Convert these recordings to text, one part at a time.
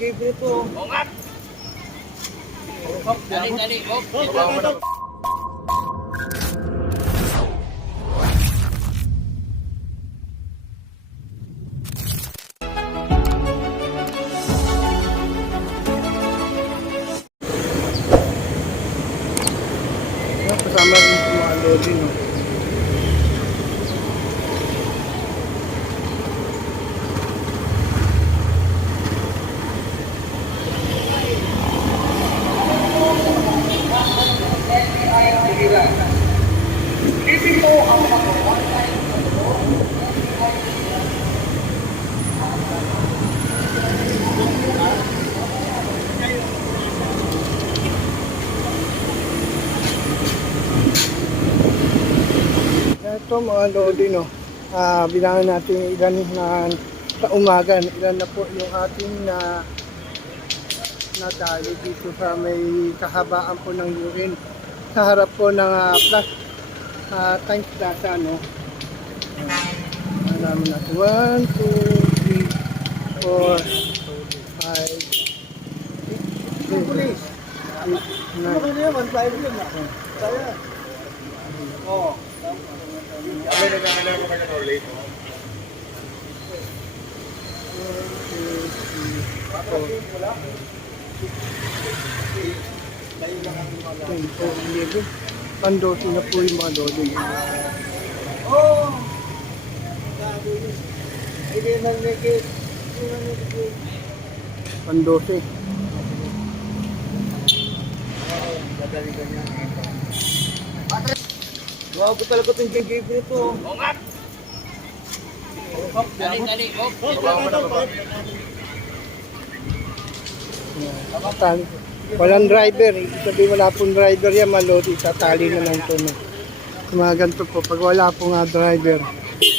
Gabriel to. Oo nga. Dali, dali. Kasama rin sa mga lodi, no? Ito mga lodi, no? Bilangan natin ilan na sa umaga. Ilan na po yung ating nadali dito sa may kahabaan po ng urine. Sa harap po ng plus times data, no? Alamin natin. 1, 2, 3, 4, 5, 6, 7, 8, 9, 10, 11. Pandosi na po yung mga lodi. Pandosi. Wow, po talaga itong Gabriel to. Oo nga. Dali, dali. Walang driver. Sabi wala pong driver yan, malodi. Tatali na lang ito. No? Mga ganito po. Pag wala pong driver,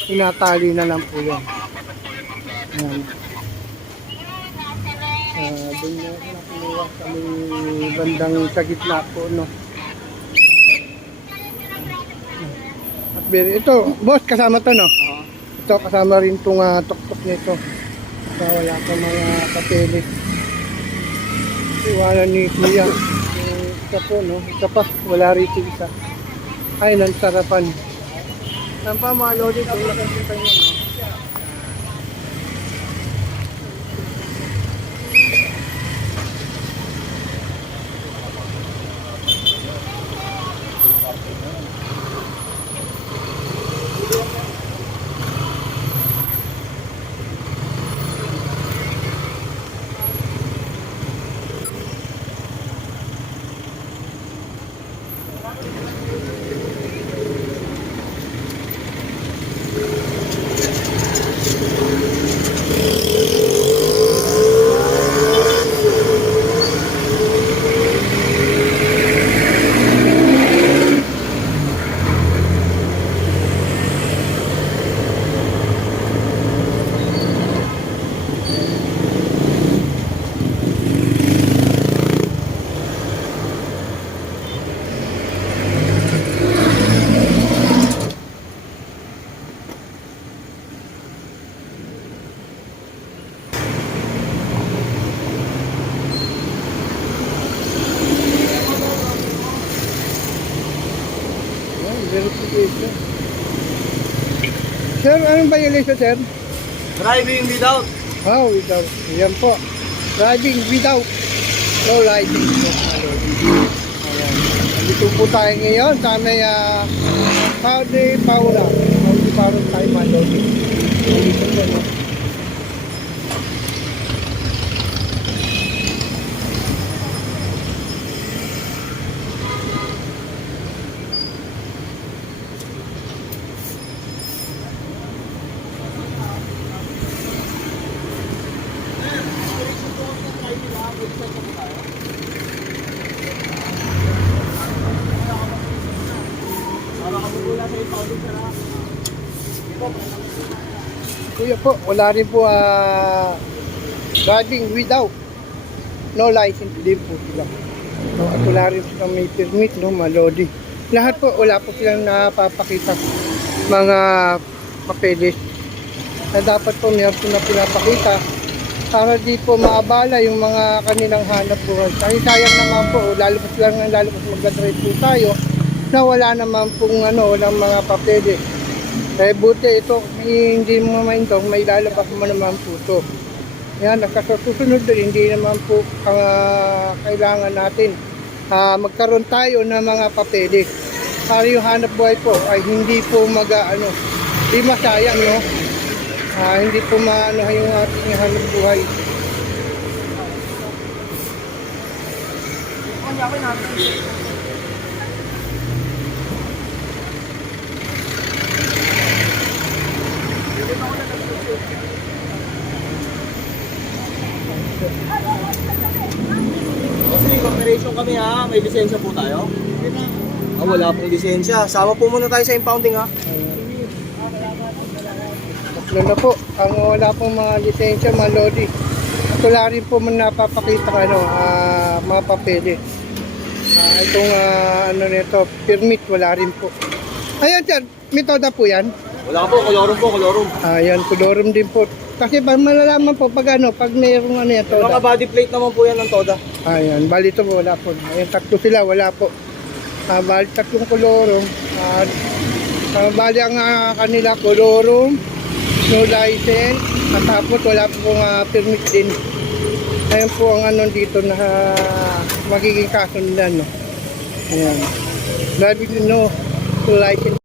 tinatali na lang po yan. Yan. Doon na nakuha kami bandang sa gitna po. No? At ito, boss, kasama to, no? Ito, kasama rin itong tok-tok nito. Wala pa mga papeles. Iwanan ni Kuya. Isa po, no? Isa pa. Wala rito isa. Ay, ng sarapan. Saan pa mga lodi? Kung nakasita nyo, no? Verification. Sir, anong violation, sir? Driving without. Oh, without. Yan po. Driving without. No riding. Ayan. Nandito po tayo ngayon sa may Saudi Paula. Saudi Paula tayo malodi. Nandito po, no? Kuya po, wala rin po driving without no license din po sila. So, at wala rin silang may permit, no, malodi. Lahat po, wala po silang napapakita mga papeles na dapat po meron po na pinapakita para di po maabala yung mga kanilang hanap buhay. Kasi sayang naman po, lalo pa magdadrive po tayo na wala naman pong walang mga papeles. Eh buti ito, hindi mo naman ito, may lalabas mo naman po ito. Yan, nakasusunod din, hindi naman po kailangan natin magkaroon tayo ng mga papeles. Para yung hanap buhay po ay hindi po di masayang, no? Hindi po maano yung ating hanap buhay. Kasi operation kami ha, may lisensya po tayo. Wala pong lisensya. Sama po muna tayo sa impounding ha. Tatlo na po, ang wala pong mga lisensya, mga lodi. At wala rin po man napapakita mga papeles. Itong nito, permit, wala rin po. Ayan sir, metoda po yan. Wala po, kolorum. Ayan, kolorum din po. Kasi malalaman po pag pag mayroong yan, Yung toda. mga body plate naman po yan ng Toda. Ayan, bali ito wala po. Ayan, tatlo sila, wala po. Bali tatlong kolorum. Bali ang kanila kolorum, no license, at tapos wala po pong permit din. Ayan po ang dito na magiging kasundan. No? Ayan. Driving no license.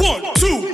One, two,